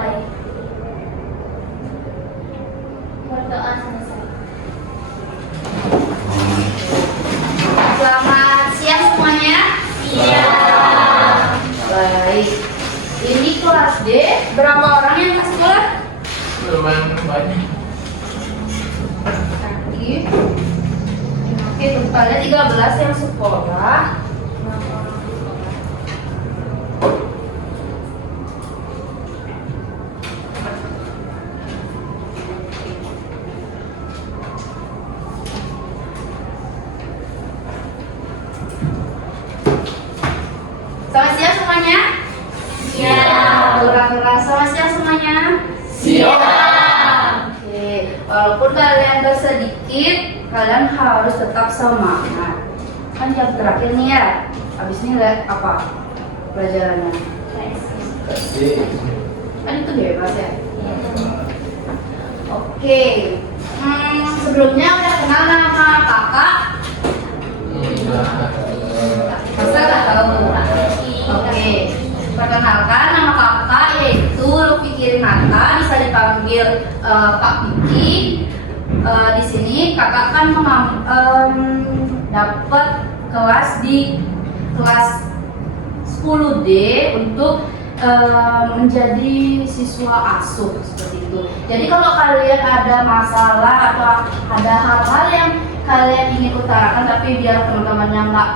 dimulai. Berdoa selesai. Selamat siang semuanya. Siang. Baik. Ini kelas D. Berapa orang yang ke sekolah? Lumayan banyak. Oke, totalnya 13 yang sekolah. Selamat siang semuanya. Siang. Ulang-ulang, selamat siang semuanya. Siang. Oke, walaupun kalian bersedikit, kalian harus tetap semangat. Kan jam terakhir nih ya. Habis ini lihat apa pelajarannya? Kan itu bebas ya. Oke. Sebelumnya udah kenal nama kakak? Masa nggak tahu? Oke. Perkenalkan, nama kakak yaitu Lutfi Kirinata, bisa dipanggil Pak Piki. Di sini kakak kan dapat kelas di kelas 10D untuk menjadi siswa asuh seperti itu. Jadi kalau kalian ada masalah atau ada hal-hal yang kalian ingin utarakan tapi biar teman-temannya nggak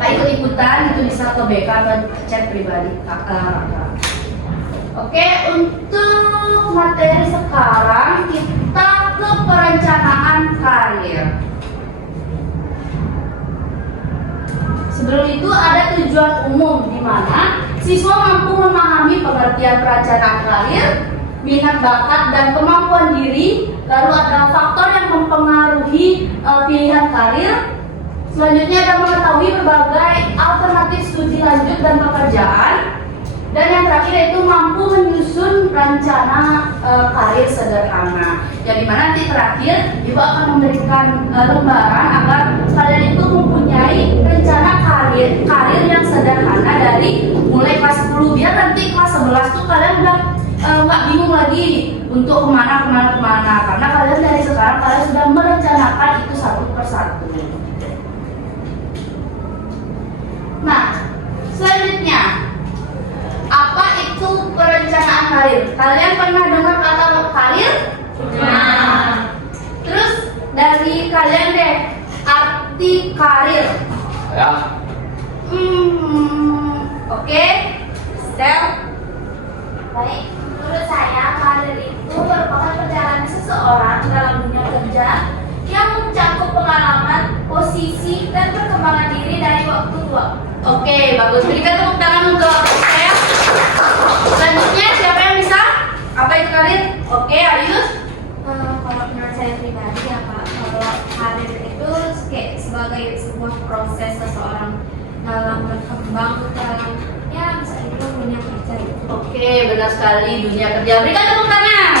ikut-ikutan, itu bisa ke BK atau chat pribadi kakak. Oke, untuk materi sekarang kita ke perencanaan karir. Sebelum itu ada tujuan umum di mana siswa mampu memahami pengertian perencanaan karir, minat bakat dan kemampuan diri, lalu ada faktor yang mempengaruhi pilihan karir. Selanjutnya ada mengetahui berbagai alternatif studi lanjut dan pekerjaan. Dan yang terakhir yaitu mampu menyusun rencana karir sederhana. Yang dimana nanti terakhir Ibu akan memberikan lembaran agar kalian itu mempunyai rencana karir yang sederhana dari mulai kelas 10, biar nanti kelas 11 tuh kalian udah nggak bingung lagi untuk kemana karena kalian dari sekarang kalian sudah merencanakan itu satu persatu. Nah, selanjutnya apa itu perencanaan karir? Kalian pernah dengar kata karir? Nah, terus dari kalian deh, arti karir. Ya. Oke. Step. Baik, menurut saya karir itu merupakan perjalanan seseorang dalam dunia kerja yang mencakup pengalaman, posisi, dan perkembangan diri dari waktu ke waktu. Oke, bagus. Berikan tepuk tangan untuk saya. Selanjutnya siapa yang bisa? Apa itu karir? Oke, Ayus. Kalau menurut saya pribadi ya Pak, kalau karir itu kayak sebagai sebuah proses seseorang dalam berkembang dalam ya bisa dibilang dunia kerja gitu. Oke, benar sekali, dunia kerja. Berikan tepuk tangan.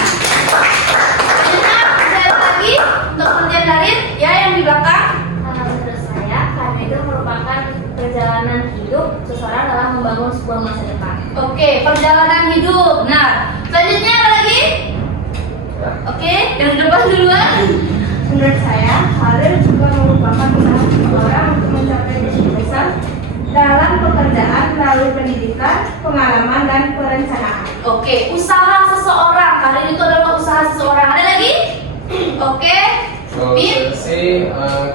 Selanjutnya saya lagi untuk pengertian karir ya yang di belakang. Menurut saya karir itu merupakan perjalanan hidup seseorang dalam membangun sebuah masa depan. Oke, perjalanan hidup. Nah, selanjutnya apa lagi? Oke, yang depan duluan. Menurut saya, karir juga merupakan usaha seseorang untuk mencapai kesuksesan dalam pekerjaan melalui pendidikan, pengalaman, dan perencanaan. Oke, usaha seseorang. Karir itu adalah usaha seseorang. Ada lagi? Oke. Pin.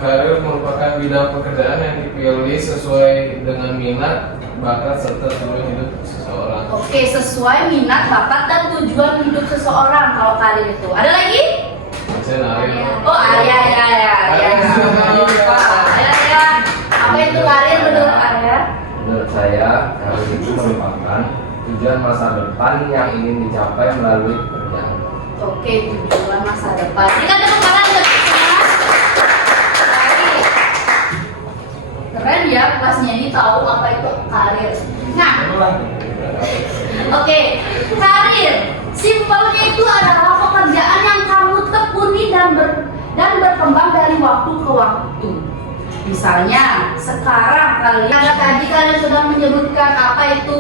Karir merupakan bidang pekerjaan yang dipilih sesuai dengan minat, bakat, serta tujuan hidup seseorang. Oke, sesuai minat, bakat, dan tujuan hidup seseorang kalau karir itu. Ada lagi? Oh, ya. Apa itu karir menurut Anda? Menurut saya, karir itu merupakan tujuan masa depan yang ingin dicapai melalui pekerjaan. Oke, tujuan masa depan. Ini kan tepuk tangan untuk semua. Baik. Keren ya, kelasnya ini tahu apa itu karir. Nah, oke, karir simpelnya itu adalah pekerjaan yang kamu tekuni dan berkembang dari waktu ke waktu. Misalnya sekarang tadi kalian sudah menyebutkan apa itu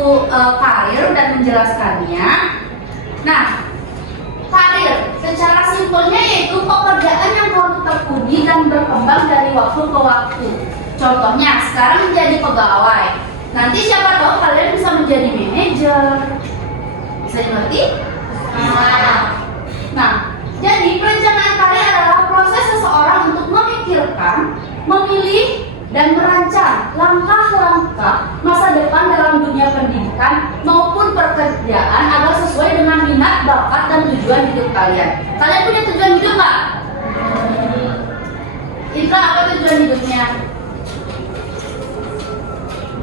karir dan menjelaskannya. Nah, karir secara simpelnya yaitu pekerjaan yang kamu tekuni dan berkembang dari waktu ke waktu. Contohnya, sekarang menjadi pegawai. Nanti siapa tahu kalian bisa menjadi manajer. Bisa dimengerti? Nah, jadi perencanaan karir adalah proses seseorang untuk memikirkan, memilih, dan merancang langkah-langkah masa depan dalam dunia pendidikan maupun pekerjaan agar sesuai dengan minat, bakat, dan tujuan hidup kalian. Kalian punya tujuan hidup nggak? Indra, apa tujuan hidupnya?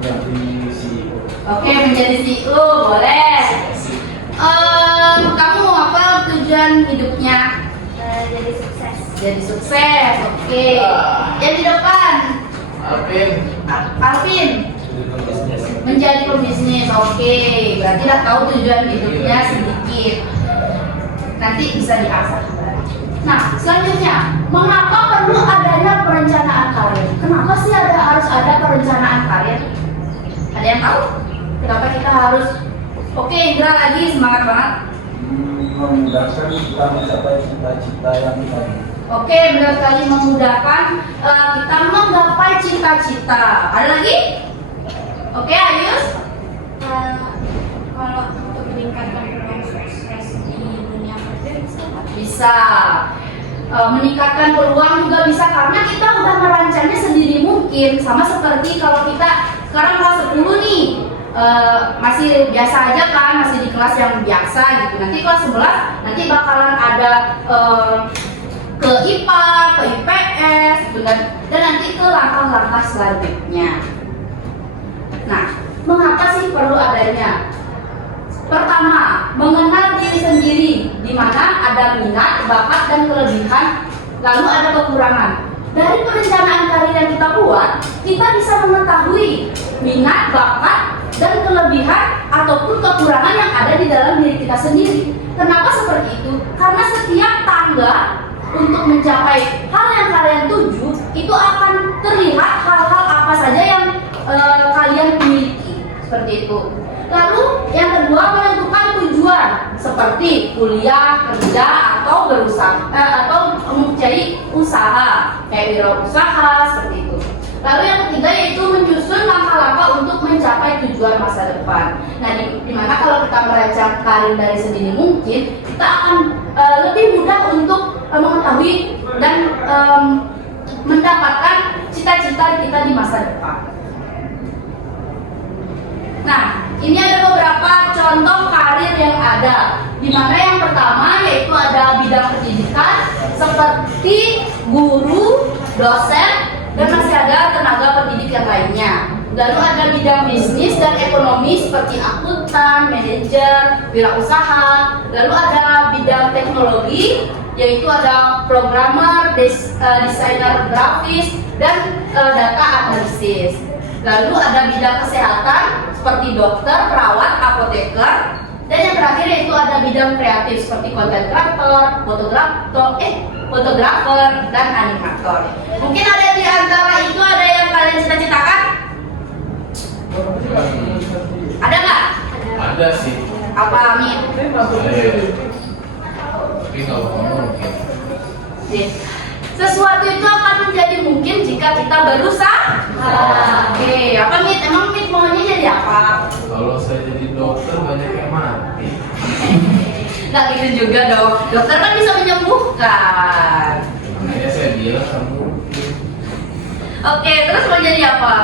Jadi CEO. Oke, menjadi CEO, boleh. Kamu mau apa tujuan hidupnya? Jadi sukses. Jadi sukses, oke. Yang di depan, Alvin, menjadi pembisnis, oke. Berarti udah tahu tujuan hidupnya sedikit. Nanti bisa diasah. Nah, selanjutnya, mengapa perlu adanya perencanaan karir? Kenapa sih harus ada perencanaan karir? Ada yang tahu? Kenapa kita harus? Oke, Indra lagi semangat banget. Memudahkan kita mencapai cita-cita yang kita inginkan. Oke, benar sekali, memudahkan kita menggapai cita-cita. Ada lagi? Oke, Ayus? Kalau untuk meningkatkan peluang sukses di dunia kerja bisa nggak? Bisa. Meningkatkan peluang juga bisa karena kita udah merancangnya sendiri mungkin. Sama seperti kalau kita sekarang kelas 10 nih, masih biasa aja kan, masih di kelas yang biasa gitu. Nanti kelas 11 nanti bakalan ada ke IPA, ke IPS gitu kan, dan nanti ke langkah-langkah selanjutnya. Nah, mengapa sih perlu adanya? Pertama, mengenal diri sendiri, di mana ada minat, bakat, dan kelebihan, lalu ada kekurangan. Dari perencanaan karir yang kita buat, kita bisa mengetahui minat, bakat, dan kelebihan ataupun kekurangan yang ada di dalam diri kita sendiri. Kenapa seperti itu? Karena setiap tangga untuk mencapai hal yang kalian tuju, itu akan terlihat hal-hal apa saja yang kalian miliki. Seperti itu. Lalu yang kedua, menentukan tujuan seperti kuliah, kerja, atau berusaha atau mencari usaha kayak wirausaha seperti itu. Lalu yang ketiga yaitu menyusun langkah-langkah untuk mencapai tujuan masa depan. Nah, dimana kalau kita merancang karir dari sedini mungkin, kita akan lebih mudah untuk mengetahui dan mendapatkan cita-cita kita di masa depan. Nah, ini ada beberapa contoh karir yang ada. Di mana yang pertama yaitu ada bidang pendidikan seperti guru, dosen, dan masih ada tenaga pendidik yang lainnya. Lalu ada bidang bisnis dan ekonomi seperti akuntan, manajer, wirausaha. Lalu ada bidang teknologi yaitu ada programmer, desainer grafis, dan data analisis. Lalu ada bidang kesehatan seperti dokter, perawat, apoteker. Dan yang terakhir yaitu ada bidang kreatif seperti content creator, fotografer, dan animator. Mungkin ada di antara itu ada yang kalian cita-citakan? Ada nggak? Ada sih. Apa, Amin? Tapi kalau kamu mungkin. Sesuatu itu akan menjadi mungkin jika kita berusaha. Oke, apa Mit? Emang Mit maunya jadi apa? Kalau saya jadi dokter banyak yang mati. Nggak gitu juga dong. Dokter kan bisa menyembuhkan. Makanya saya bilang kamu Oke, terus mau jadi apa?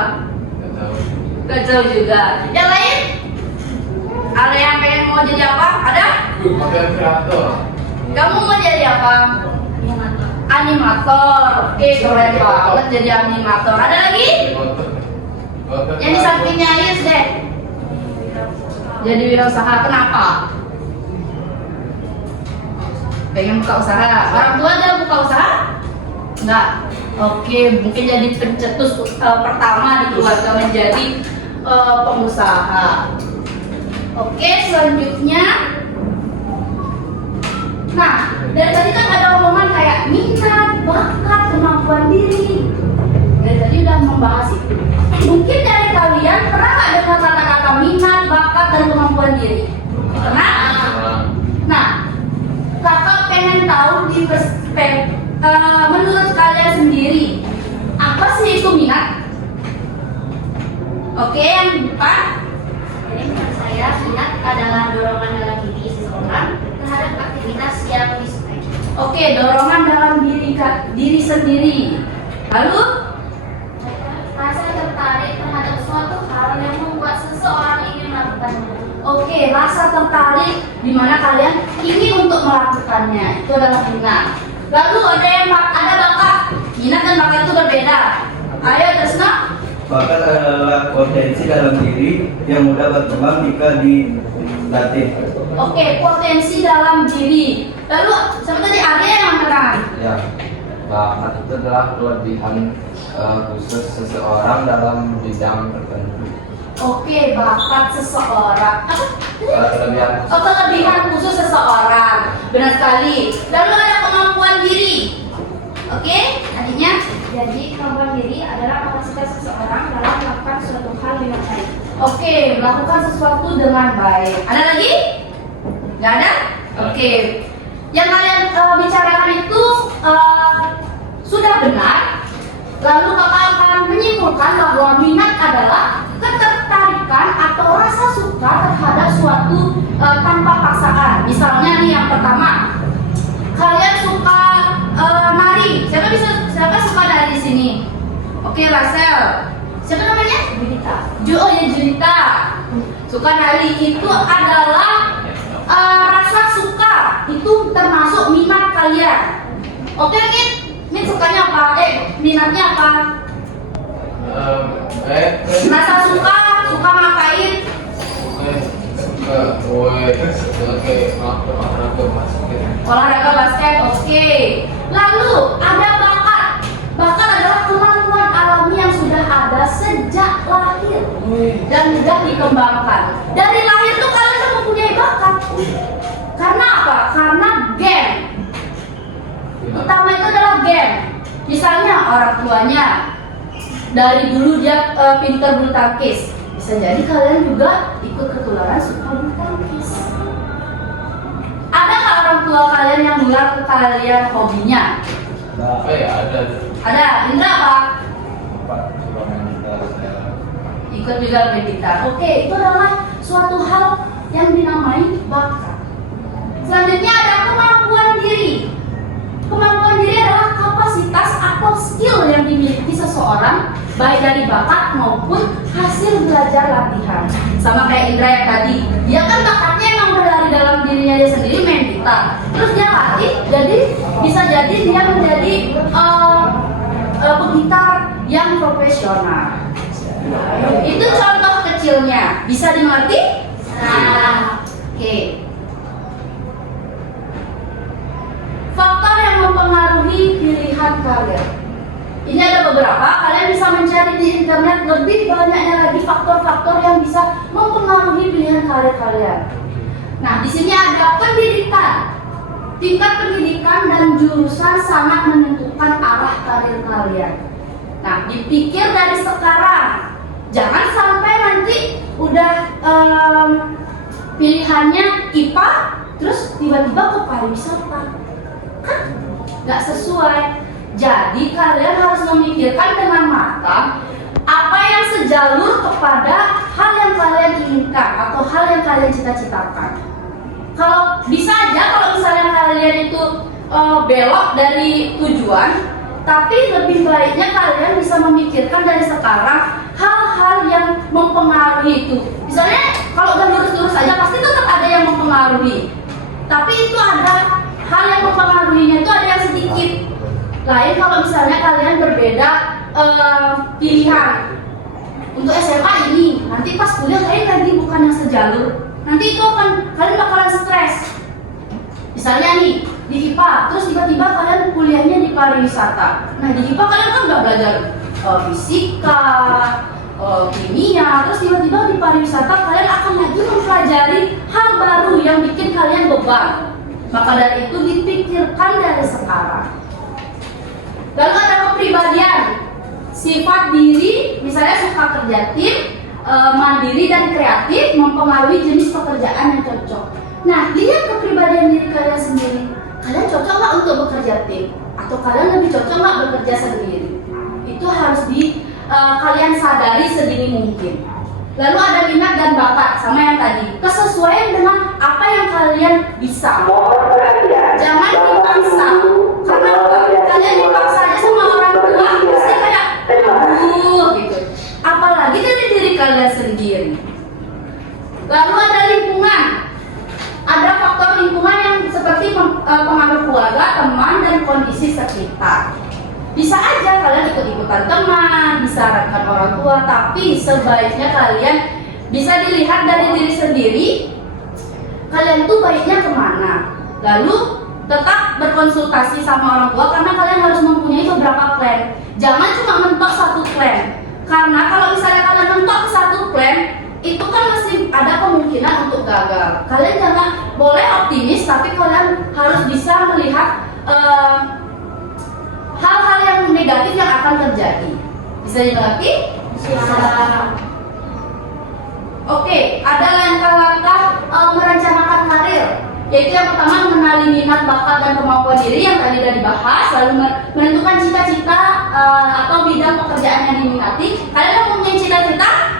nggak tahu. Gak tahu juga. Yang lain? Ada yang pengen mau jadi apa? Ada? Content creator. Kamu mau jadi apa? Animator. Oke, keren banget jadi animator. Ada lagi? Yang di sampingnya Ayus deh. Jadi wirausaha. Kenapa? Pengen buka usaha. Orang tua ada buka usaha? Enggak. Oke, mungkin jadi pencetus pertama di keluarga menjadi pengusaha. Oke, selanjutnya. Nah, dari tadi kan ada omongan kayak minat, bakat, kemampuan diri. Dari tadi udah membahas itu. Mungkin dari kalian pernah nggak dengar kata-kata minat, bakat, diri? Pernah? Nah, Nah, kakak pengen tahu menurut kalian sendiri, apa sih itu minat? Oke, yang depan. Jadi menurut saya minat adalah dorongan dalam diri seseorang terhadap aktivitas yang disukai. Oke, dorongan dalam diri sendiri. Lalu, Rasa tertarik terhadap suatu hal yang membuat seseorang ingin melakukannya. oke, rasa tertarik di mana kalian ingin untuk melakukannya. Itu adalah minat. Lalu ada bakat. Minat dan bakat itu berbeda. Ayo, Tresna. Bakat adalah potensi dalam diri yang mudah berkembang jika dilatih. Oke, potensi dalam diri. Lalu, siapa tadi Arya yang menerang? Ya, bakat itu adalah kelebihan khusus seseorang dalam bidang tertentu. Oke, bakat seseorang. Apa? Kelebihan Oh, kelebihan khusus seseorang. Benar sekali. Lalu ada kemampuan diri. Oke, adiknya. Jadi kemampuan diri adalah kapasitas seseorang dalam melakukan suatu hal dengan baik. Oke, melakukan sesuatu dengan baik. Ada lagi? Nggak ada? Oke. Yang kalian bicarakan itu sudah benar. Lalu kakak akan menyimpulkan bahwa minat adalah ketertarikan atau rasa suka terhadap suatu tanpa paksaan. Misalnya nih yang pertama, kalian suka nari. Siapa suka nari di sini? Oke, Rasel. Siapa namanya? Junita. Oh ya, Junita. Suka nari itu adalah rasa suka. Itu termasuk minat kalian. Oke, Min sukanya apa? Minatnya apa? Rasa suka ngapain? Olahraga basket, oke. Lalu ada bakat. Bakat adalah kemampuan alami yang sudah ada sejak lahir dan mudah dikembangkan. Dari lahir tuh kalian tuh mempunyai bakat. Karena apa? Karena game. Utama itu adalah game. Misalnya orang tuanya dari dulu dia pintar bulu tangkis. Bisa jadi kalian juga ikut ketularan suka bulu tangkis. Ada nggak orang tua kalian yang nular ke kalian hobinya? Ada. Ada. Indra apa? Pak, suka main gitar, saya Ikut juga main gitar. Oke, itu adalah suatu hal yang dinamai bakat. Selanjutnya ada kemampuan diri. Kemampuan diri adalah kapasitas atau skill yang dimiliki seseorang baik dari bakat maupun hasil belajar latihan. Sama kayak Indra yang tadi, dia kan bakatnya emang dari dalam dirinya dia sendiri main gitar. Terus dia latih, jadi bisa jadi dia menjadi pegitar yang profesional. Itu contoh kecilnya. Bisa dimengerti? Nah, oke. Faktor yang mempengaruhi pilihan karir. Ini ada beberapa, kalian bisa mencari di internet lebih banyaknya lagi faktor-faktor yang bisa mempengaruhi pilihan karir kalian. Nah, di sini ada pendidikan. Tingkat pendidikan dan jurusan sangat menentukan arah karir kalian. Nah, dipikir dari sekarang. Jangan sampai nanti udah pilihannya IPA, terus tiba-tiba ke pariwisata. Kan nggak sesuai. Jadi kalian harus memikirkan dengan matang apa yang sejalur kepada hal yang kalian inginkan atau hal yang kalian cita-citakan. Kalau bisa aja kalau misalnya kalian itu belok dari tujuan, tapi lebih baiknya kalian bisa memikirkan dari sekarang hal-hal yang mempengaruhi itu. Misalnya kalau udah lurus-lurus aja pasti tetap ada yang mempengaruhi. Tapi itu ada hal yang mempengaruhinya itu ada yang sedikit. Lain kalau misalnya kalian berbeda pilihan. Untuk SMA ini, nanti pas kuliah lain lagi bukan yang sejalur. Nanti itu akan kalian bakalan stres. Misalnya nih di IPA, terus tiba-tiba kalian kuliahnya di pariwisata. Nah di IPA kalian kan udah belajar fisika, kimia, terus tiba-tiba di pariwisata kalian akan lagi mempelajari hal baru yang bikin kalian beban. Maka dari itu dipikirkan dari sekarang. Lalu ada kepribadian, sifat diri, misalnya suka kerja tim, mandiri dan kreatif, mempengaruhi jenis pekerjaan yang cocok. Nah, lihat kepribadian diri kalian sendiri. Kalian cocok nggak untuk bekerja tim? Atau kalian lebih cocok nggak bekerja sendiri? Itu harus kalian sadari sedini mungkin. Lalu ada minat dan bakat, sama yang tadi. Kesesuaian dengan apa yang kalian bisa. Jangan dipaksa. Karena kalian dipaksa aja sama orang tua, pasti kayak gitu. Apalagi dari diri kalian sendiri. Lalu ada lingkungan. Ada faktor lingkungan yang seperti pengaruh keluarga, teman, dan kondisi sekitar. Bisa aja kalian ikut-ikutan teman, disarankan orang tua, tapi sebaiknya kalian bisa dilihat dari diri sendiri. Kalian tuh baiknya kemana? Lalu tetap berkonsultasi sama orang tua karena kalian harus mempunyai beberapa plan. Jangan cuma mentok satu plan. Karena kalau misalnya kalian mentok satu plan, itu kan masih ada kemungkinan untuk gagal. Kalian jangan boleh optimis, tapi kalian harus bisa melihat hal-hal yang negatif yang akan terjadi. Bisa dimengerti? Bisa. Oke, ada langkah-langkah merencanakan karir. Yaitu yang pertama mengenali minat, bakat, dan kemampuan diri yang tadi sudah dibahas. Lalu menentukan cita-cita atau bidang pekerjaan yang diminati. Kalian punya cita-cita?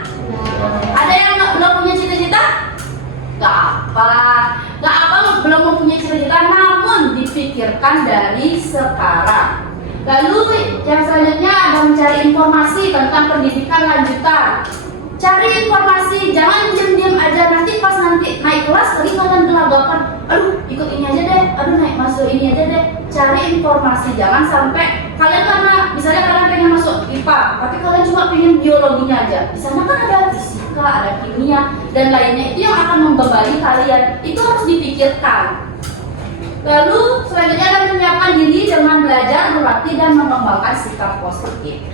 Ada yang belum punya cita-cita? Gak apa, belum mempunyai cita-cita, namun dipikirkan dari sekarang. Lalu yang selanjutnya ada mencari informasi tentang pendidikan lanjutan. Cari informasi, jangan diam-diam aja. Nanti pas nanti naik kelas lagi kalian gelagapan, aduh ikut ini aja deh, aduh naik masuk ini aja deh. Cari informasi, jangan sampai kalian karena misalnya kalian pengen masuk IPA, tapi kalian cuma pengen biologinya aja. Di sana kan ada fisika, ada kimia, dan lainnya, itu yang akan membebani kalian. Itu harus dipikirkan. Lalu selanjutnya adalah menyiapkan diri dengan belajar, berlatih, dan mengembangkan sikap positif.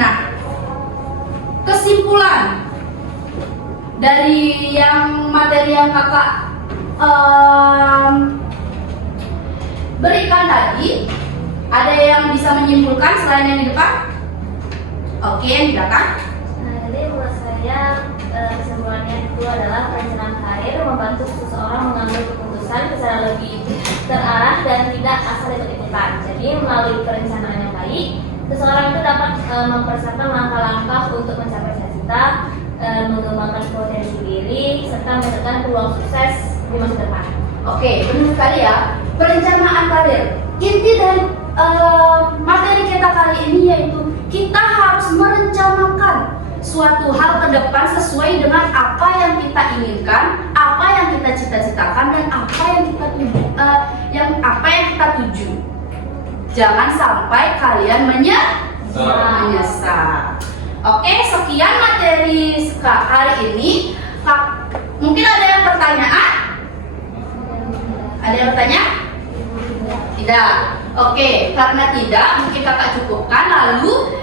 Nah, kesimpulan dari yang materi yang kakak berikan tadi, ada yang bisa menyimpulkan selain yang di depan? Oke, yang di belakang. Jadi menurut saya kesimpulannya itu adalah perencanaan karir membantu seseorang mengambil keputusan secara lebih terarah dan tidak asal ikut-ikutan. Jadi melalui perencanaan yang baik, seseorang itu dapat mempersiapkan langkah-langkah untuk mencapai cita-cita, mengembangkan potensi diri, serta menentukan peluang sukses di masa depan. Oke, benar sekali ya. Perencanaan karir. Inti dari materi kita kali ini yaitu kita harus merencanakan suatu hal ke depan sesuai dengan apa yang kita inginkan, apa yang kita cita-citakan, dan apa yang kita tuju. Jangan sampai kalian menyesal. Oke, sekian materi hari ini. Mungkin ada yang pertanyaan? Ada yang bertanya? Tidak. Oke, karena tidak, mungkin kakak cukupkan. Lalu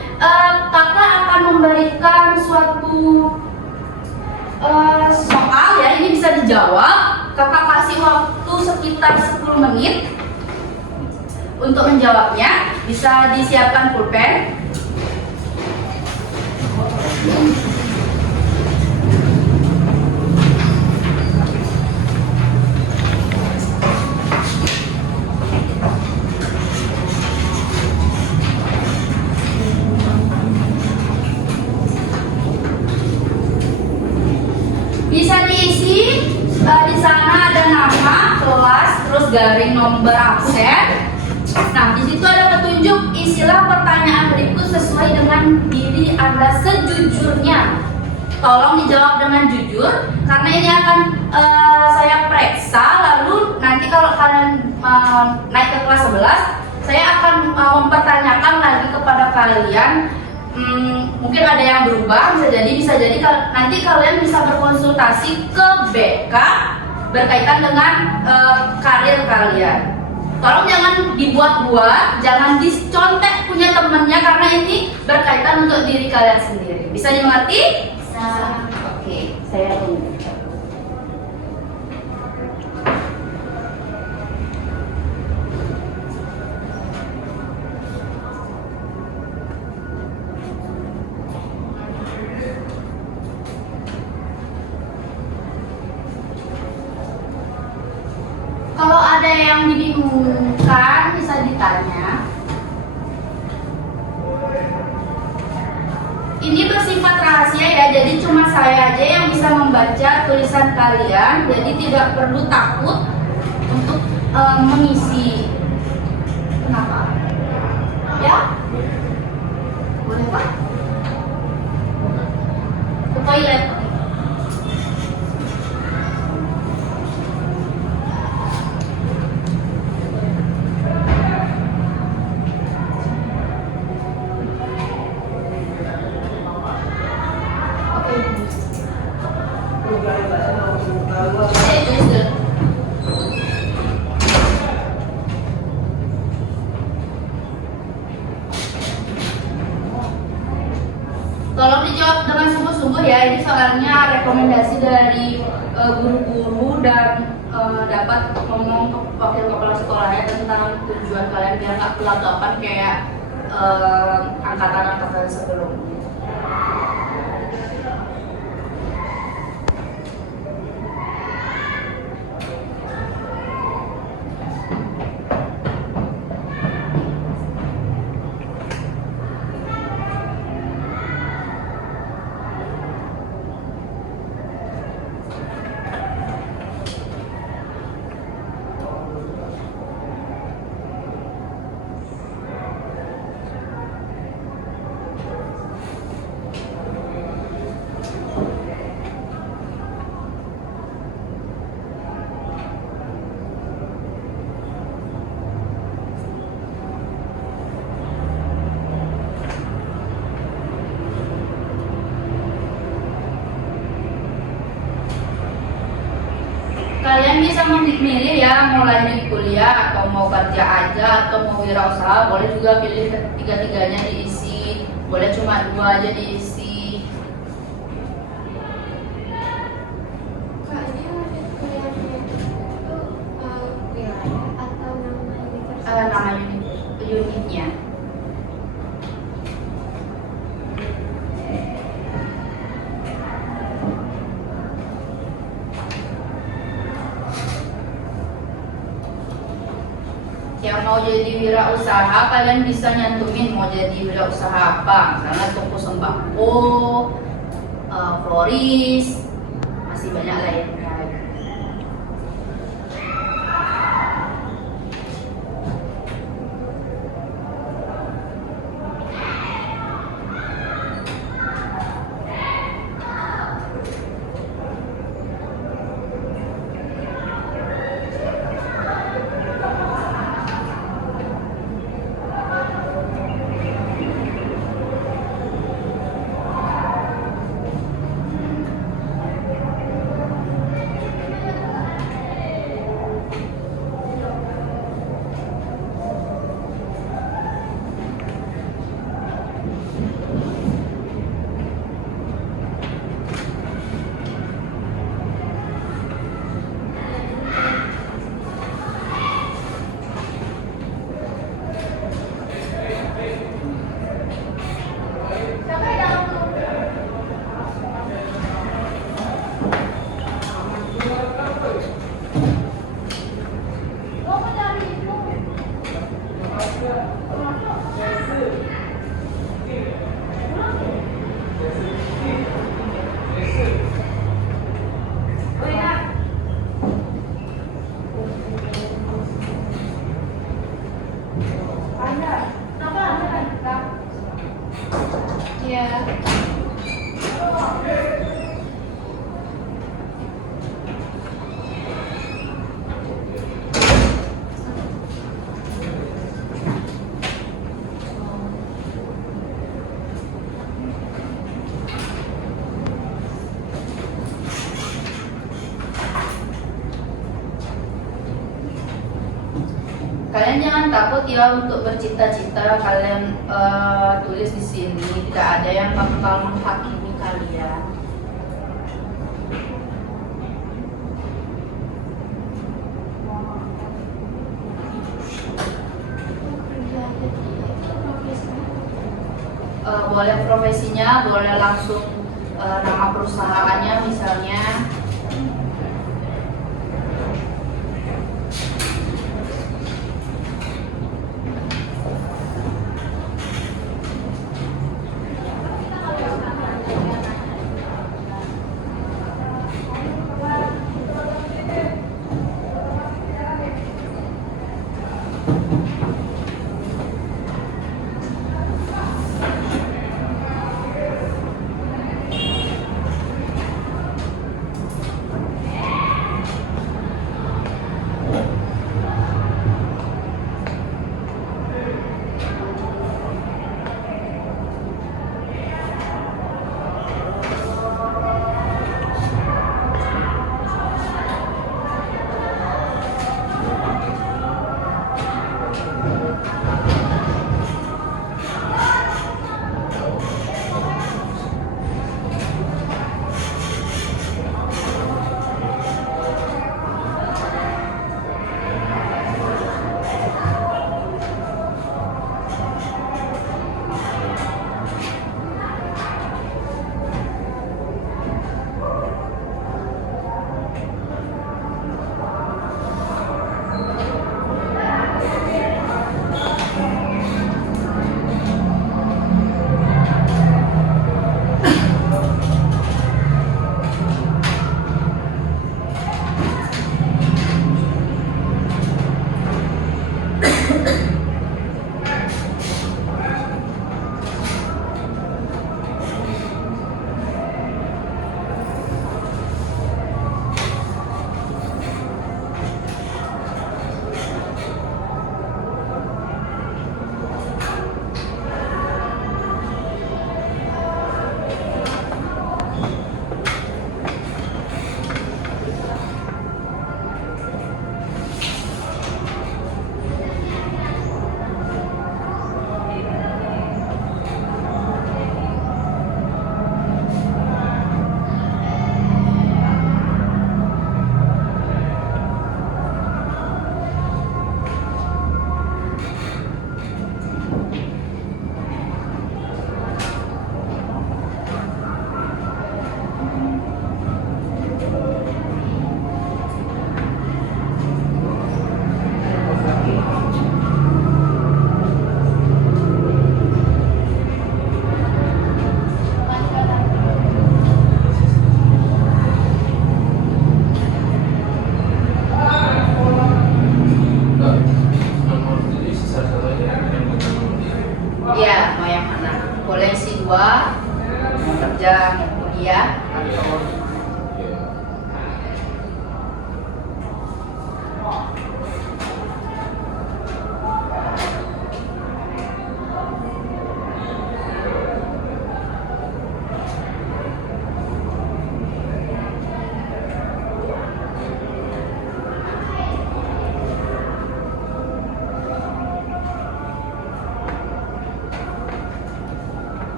kakak akan memberikan suatu soal ya, ini bisa dijawab. Kakak kasih waktu sekitar 10 menit untuk menjawabnya. Bisa disiapkan pulpen. Bisa diisi di sana ada nama, kelas, terus garing nomor absen. Nah, di situ ada petunjuk, isilah pertanyaan berikut sesuai dengan diri Anda sejujurnya. Tolong dijawab dengan jujur, karena ini akan saya periksa. Lalu nanti kalau kalian naik ke kelas 11, saya akan mempertanyakan lagi kepada kalian. Mungkin ada yang berubah, bisa jadi nanti kalian bisa berkonsultasi ke BK berkaitan dengan karir kalian. Tolong jangan dibuat-buat, jangan dicontek punya temennya, karena ini berkaitan untuk diri kalian sendiri. Bisa dimengerti? Bisa. Oke, saya tunggu. yang dibingungkan bisa ditanya. Ini bersifat rahasia ya, jadi cuma saya aja yang bisa membaca tulisan kalian, jadi tidak perlu takut untuk mengisi. Kenapa? Ya? Boleh Pak? Ke toilet. Tolong dijawab dengan sungguh-sungguh ya, ini soalnya rekomendasi dari guru-guru dan dapat ngomong ke wakil kepala sekolahnya tentang tujuan kalian biar nggak pelagapan kayak angkatan-angkatan sebelumnya. Kalian bisa memilih ya, mau lanjut kuliah atau mau kerja aja atau mau wirausaha, boleh juga pilih tiga-tiganya diisi, boleh cuma 2 aja diisi. Kak, ini ada kuliahnya itu wilayah atau nama universitas? Nama unitnya. Yang mau jadi wirausaha kalian bisa nyantumin mau jadi wirausaha apa, misalnya toko sembako, floris, masih banyak lainnya. Kalian jangan takut ya untuk bercita-cita, kalian tulis di sini, tidak ada yang bakal menghakimi kalian. Boleh profesinya, boleh langsung nama perusahaannya misalnya.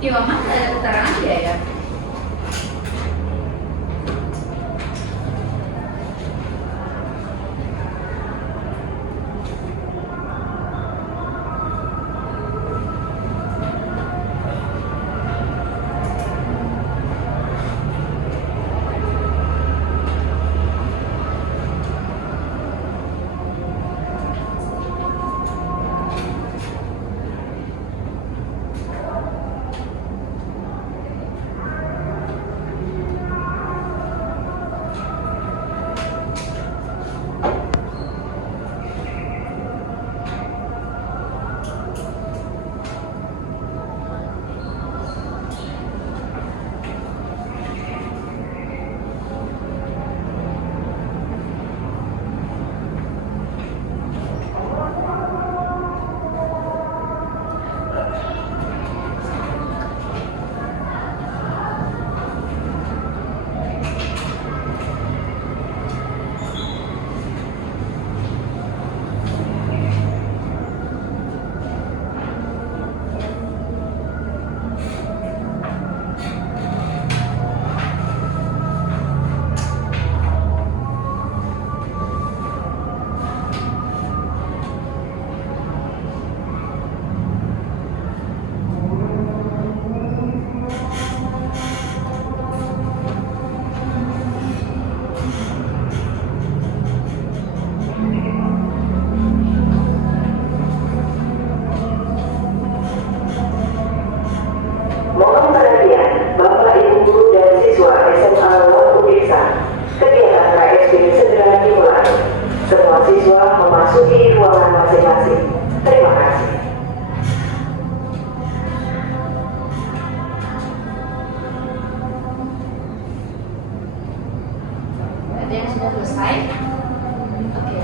Di mama ada keterangan dia ya? Mohon perhatian, Bapak Ibu Guru dan siswa SMA Watu Desa. Kegiatan KSP segera dimulai. Semua siswa memasuki ruangan masing-masing. Terima kasih. Ada yang sudah selesai? Oke.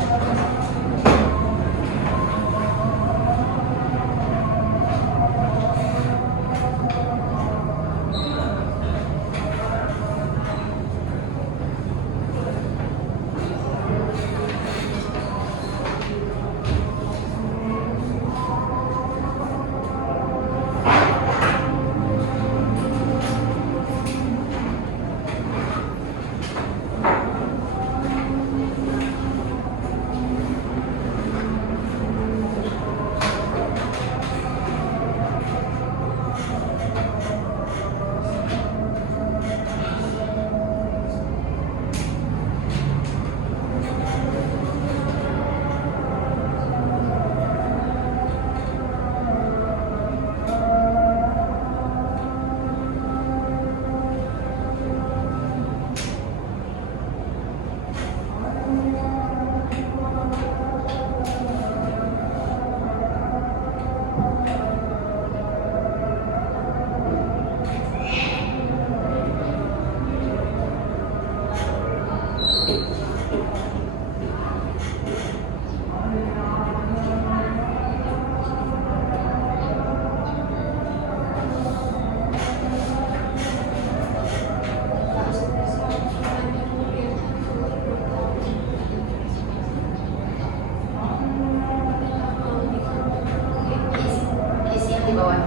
Isi yang di bawah.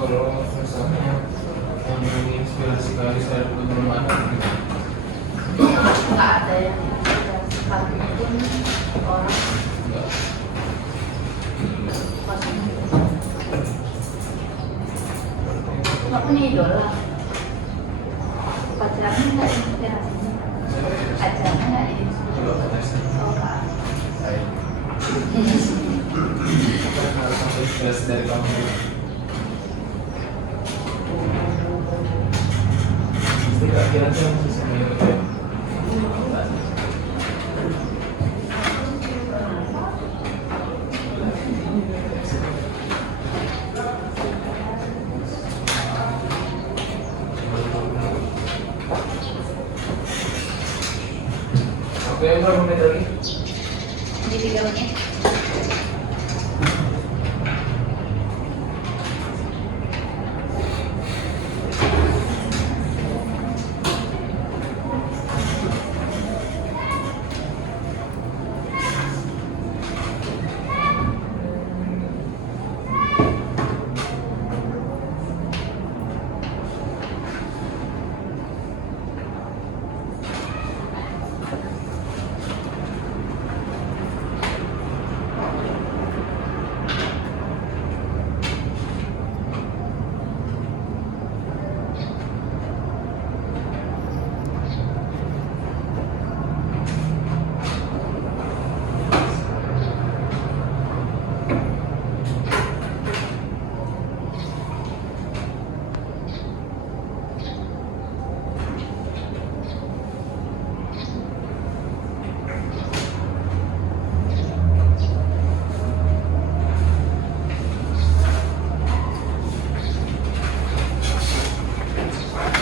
Kalau misalnya yang menginspirasi kali saya dulu belum ada gitu. Nggak ada yang satu pun orang Enggak. nggak punya idola. Pacarnya nggak inspirasi. Pacarnya nggak inspirasi. Kalau kata saya, Oh nggak. saya harus sampai inspirasi dari kamu dulu. Pasti kira-kira sih masih sama ya. Oke, berapa menit lagi? Di 3 menit.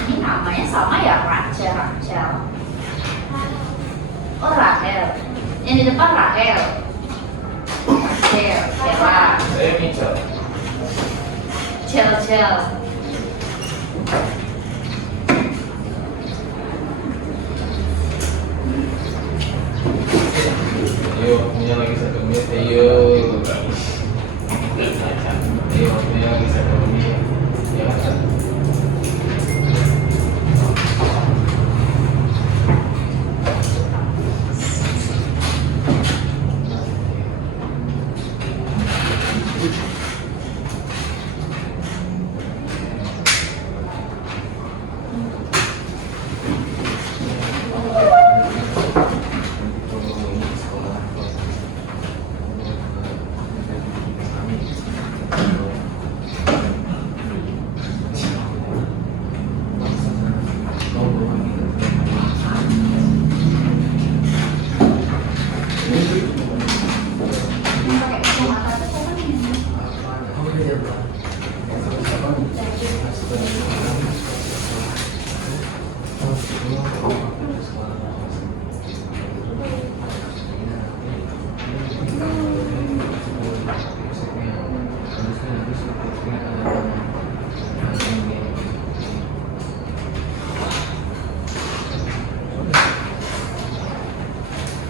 Ini namanya sama ya, Rachel. Oh, Rahel. Yang di depan Rahel. Cella. Saya Mitchell. Cel. Ayo, waktunya lagi 1 menit. Ayo, waktunya lagi 1 menit. Ya, kan?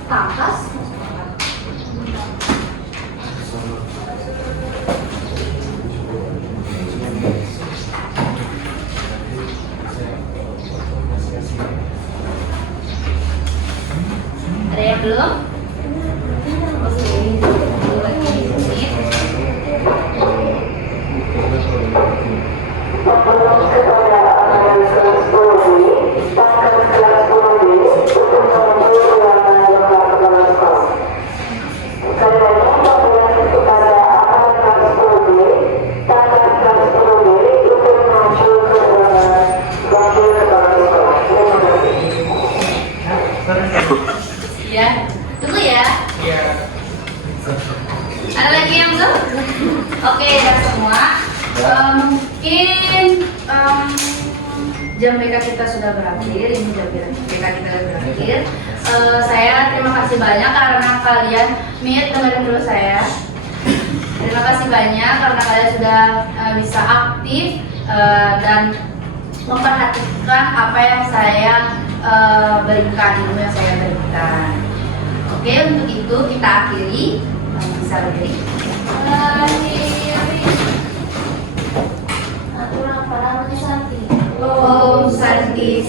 Tangkas. Ada yang belum? Oke, tunggu lagi 1 menit. Kepada anak kelas 10B, tanggal kelas 10B untuk menuju ruangan lengkap kepala sekolah. Saya memperkenalkan kepada anak kelas 10B, tanggal kelas 10B untuk menuju ke ruangan wakil kepala sekolah. Terima kasih. Ya, tunggu ya. Iya. Ada lagi yang belum? Oke, udah semua. Mungkin jam BK kita sudah berakhir. Ini jam BK kita sudah berakhir. Saya terima kasih banyak karena kalian dengerin dulu saya. Terima kasih banyak karena kalian sudah bisa aktif dan memperhatikan apa yang saya berikan, ilmu yang saya berikan. Oke, untuk itu kita akhiri. Bisa berdiri. Aturan para Santi. Om Santi.